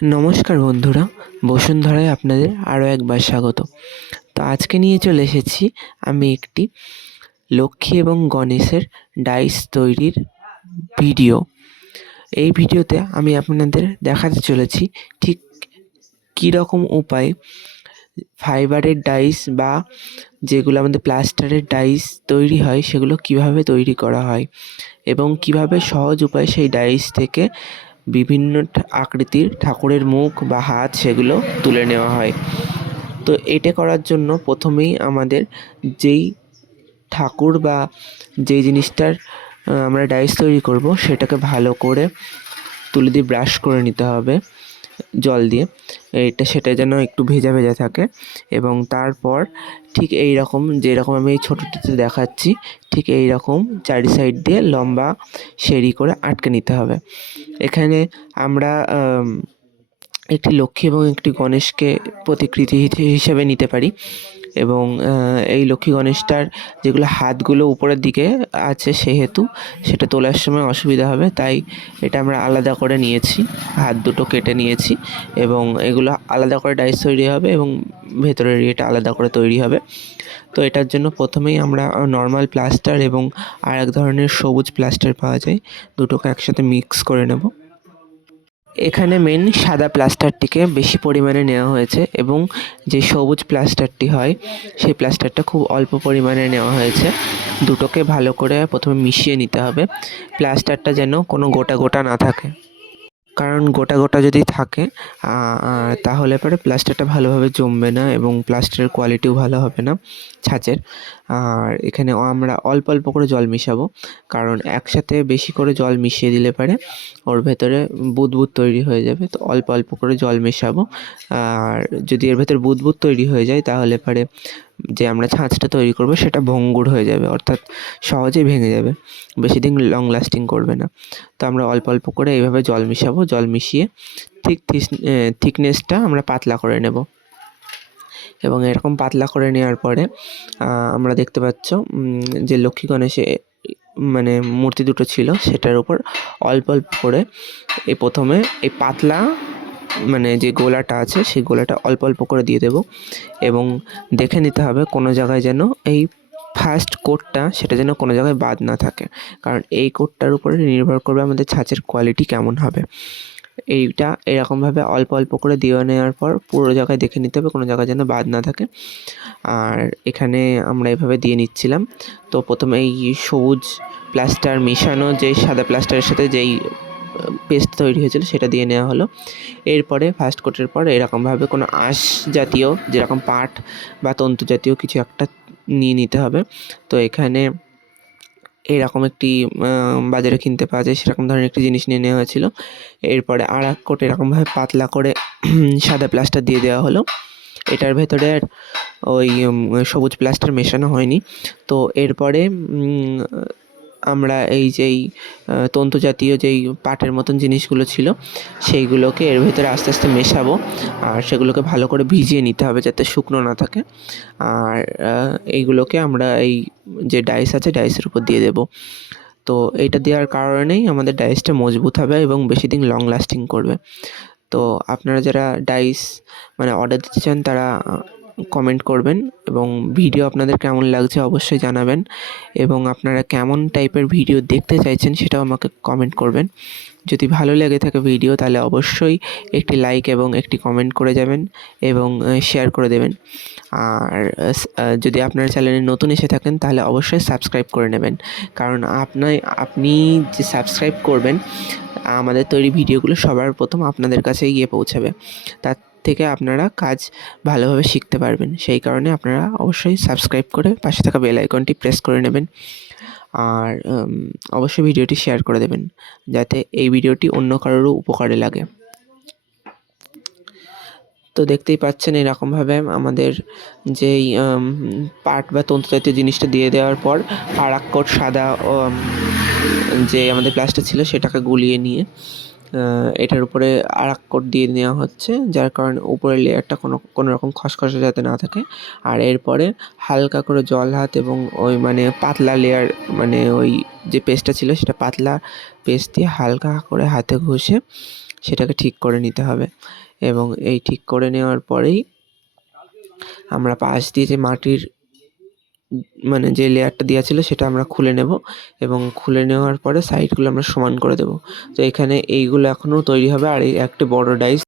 নমস্কার বন্ধুরা, বসুন্ধরায় আপনাদের আরও একবার স্বাগত। তো আজকে নিয়ে চলে এসেছি আমি একটি লক্ষ্মী এবং গণেশের ডাইস তৈরির ভিডিও। এই ভিডিওতে আমি আপনাদের দেখাতে চলেছি ঠিক কী রকম উপায়ে ফাইবারের ডাইস বা যেগুলো আমাদের প্লাস্টারের ডাইস তৈরি হয় সেগুলো কিভাবে তৈরি করা হয় এবং কিভাবে সহজ উপায়ে সেই ডাইস থেকে বিভিন্ন আকৃতির ঠাকুরের মুখ বা হাত সেগুলো তুলে নেওয়া হয়। তো এটা করার জন্য প্রথমেই আমাদের যেই ঠাকুর বা যেই জিনিসটার আমরা ডাইস তৈরি করব সেটাকে ভালো করে তুলি দিয়ে ব্রাশ করে নিতে হবে জল দিয়ে। সেটা যেন একটু ভেজা ভেজা থাকে এবং তারপর ঠিক এই রকম যেরকম আমি এই ছোটোটিতে দেখাচ্ছি ঠিক এই রকম চারি সাইড দিয়ে লম্বা সিঁড়ি করে আটকে নিতে হবে। এখানে আমরা একটি লক্ষ্মী এবং একটি গণেশকে প্রতিকৃতি হিসেবে নিতে পারি এবং এই লক্ষ্মী গণেশটার যেগুলো হাতগুলো উপরের দিকে আছে সেহেতু সেটা তোলার সময় অসুবিধা হবে, তাই এটা আমরা আলাদা করে নিয়েছি, হাত দুটো কেটে নিয়েছি এবং এগুলো আলাদা করে ডাইস তৈরি হবে এবং ভেতরের এটা আলাদা করে তৈরি হবে। তো এটার জন্য প্রথমেই আমরা নর্মাল প্লাস্টার এবং আর এক ধরনের সবুজ প্লাস্টার পাওয়া যায়, দুটোকে একসাথে মিক্স করে নেব। এখানে মেন সাদা প্লাস্টারটিকে বেশি পরিমাণে নেওয়া হয়েছে এবং যে সবুজ প্লাস্টারটি হয় সেই প্লাস্টারটা খুব অল্প পরিমাণে নেওয়া হয়েছে। দুটোকে ভালো করে প্রথমে মিশিয়ে নিতে হবে, প্লাস্টারটা যেন কোনো গোটা গোটা না থাকে, কারণ গোটা গোটা যদি থাকে তাহলে পরে প্লাস্টারটা ভালোভাবে জমবে না এবং প্লাস্টারের কোয়ালিটিও ভালো হবে না ছাঁচের। আর এখানে আমরা অল্প অল্প করে জল মিশাবো, কারণ একসাথে বেশি করে জল মিশিয়ে দিলে পারে ওর ভেতরে বুদবুদ তৈরি হয়ে যাবে। তো অল্প অল্প করে জল মেশাবো, আর যদি এর ভেতরে বুদবুদ তৈরি হয়ে যায় তাহলে পরে যে আমরা ছাঁচটা তৈরি করব সেটা ভঙ্গুর হয়ে যাবে, অর্থাৎ সহজেই ভেঙে যাবে, বেশি দিন লং লাস্টিং করবে না। তো আমরা অল্প অল্প করে এইভাবে জল মিশাবো, জল মিশিয়ে থিকনেসটা আমরা পাতলা করে নেব এবং এরকম পাতলা করে নেওয়ার পরে আমরা দেখতে পাচ্ছ যে লক্ষ্মী গণেশে মানে মূর্তি দুটো ছিল সেটার উপর অল্প অল্প করে প্রথমে এই পাতলা মানে যে গোলাটা আছে সেই গোলাটা অল্প অল্প করে দিয়ে দেব এবং দেখে নিতে হবে কোনো জায়গায় যেন এই ফার্স্ট কোটটা সেটা যেন কোনো জায়গায় বাদ না থাকে, কারণ এই কোটটার উপরে নির্ভর করবে আমাদের ছাঁচের কোয়ালিটি কেমন হবে। এইটা এরকমভাবে অল্প অল্প করে দিয়ে নেওয়ার পর পুরো জায়গায় দেখে নিতে হবে কোনো জায়গায় যেন বাদ না থাকে। আর এখানে আমরা এভাবে দিয়ে নিচ্ছিলাম। তো প্রথমে এই সবুজ প্লাস্টার মেশানো যেই সাদা প্লাস্টারের সাথে যেই পেস্ট তৈরি হয়েছিল সেটা দিয়ে নেওয়া হলো। এরপরে ফার্স্ট কোটের পর এরকমভাবে কোনো আঁশ জাতীয় যেরকম পাট বা তন্তু জাতীয় কিছু একটা নিয়ে নিতে হবে। তো এখানে এরকম একটি বাজারে কিনতে পাওয়া যায় সেরকম ধরনের একটি জিনিস নিয়ে নেওয়া হয়েছিল। এরপরে আর এক কোট এরকমভাবে পাতলা করে সাদা প্লাস্টার দিয়ে দেওয়া হলো। এটার ভেতরে আর ওই সবুজ প্লাস্টার মেশানো হয়নি। তো এরপরে আমরা এই যেই তন্তু জাতীয় যেই পাটের মতন জিনিসগুলো ছিল সেইগুলোকে এর ভেতরে আস্তে আস্তে মেশাবো, আর সেগুলোকে ভালো করে ভিজিয়ে নিতে হবে যাতে শুকনো না থাকে। আর এইগুলোকে আমরা এই যে ডাইস আছে ডাইসের উপর দিয়ে দেবো। তো এইটা দেওয়ার কারণেই আমাদের ডাইসটা মজবুত হবে এবং বেশি দিন লং লাস্টিং করবে। তো আপনারা যারা ডাইস মানে অর্ডার দিতে চান তারা কমেন্ট করবেন এবং ভিডিও আপনাদের কেমন লাগছে অবশ্যই জানাবেন এবং আপনারা কেমন টাইপের ভিডিও দেখতে চাইছেন সেটাও আমাকে কমেন্ট করবেন। যদি ভালো লেগে থাকে ভিডিও তাহলে অবশ্যই একটি লাইক এবং একটি কমেন্ট করে যাবেন এবং শেয়ার করে দেবেন। আর যদি আপনার চ্যানেলে নতুন এসে থাকেন তাহলে অবশ্যই সাবস্ক্রাইব করে নেবেন, কারণ আপনি যে সাবস্ক্রাইব করবেন আমাদের তৈরি ভিডিওগুলো সবার প্রথম আপনাদের কাছে গিয়ে পৌঁছাবে, তার থেকে আপনারা কাজ ভালোভাবে শিখতে পারবেন। সেই কারণে আপনারা অবশ্যই সাবস্ক্রাইব করে পাশে থাকা বেল আইকনটি প্রেস করে নেবেন আর অবশ্যই ভিডিওটি শেয়ার করে দেবেন যাতে এই ভিডিওটি অন্য কারোরও উপকারে লাগে। তো দেখতেই পাচ্ছেন এরকমভাবে আমাদের যেই পাট বা তন্তু জাতীয় জিনিসটা দিয়ে দেওয়ার পর আর এক কোট সাদা যে আমাদের প্লাস্টার ছিল সেটাকে গুলিয়ে নিয়ে এটার উপরে আর এক কোট দিয়ে নেওয়া হচ্ছে, যার কারণে উপরের লেয়ারটা কোনো রকম খসখসে যাতে না থাকে। আর এরপরে হালকা করে জল হাত এবং ওই মানে পাতলা লেয়ার মানে ওই যে পেস্টটা ছিল সেটা পাতলা পেস্ট দিয়ে হালকা করে হাতে ঘষে সেটাকে ঠিক করে নিতে হবে। এবং এই ঠিক করে নেওয়ার পরেই আমরা পাশ দিয়ে যে মাটির মানে যে লেয়ারটা দেওয়া ছিল সেটা আমরা খুলে নেব, এবং খুলে নেওয়ার পরে সাইডগুলো আমরা সমান করে দেবো। তো এখানে এইগুলো এখনও তৈরি হবে, আর এই একটি বড় ডাইস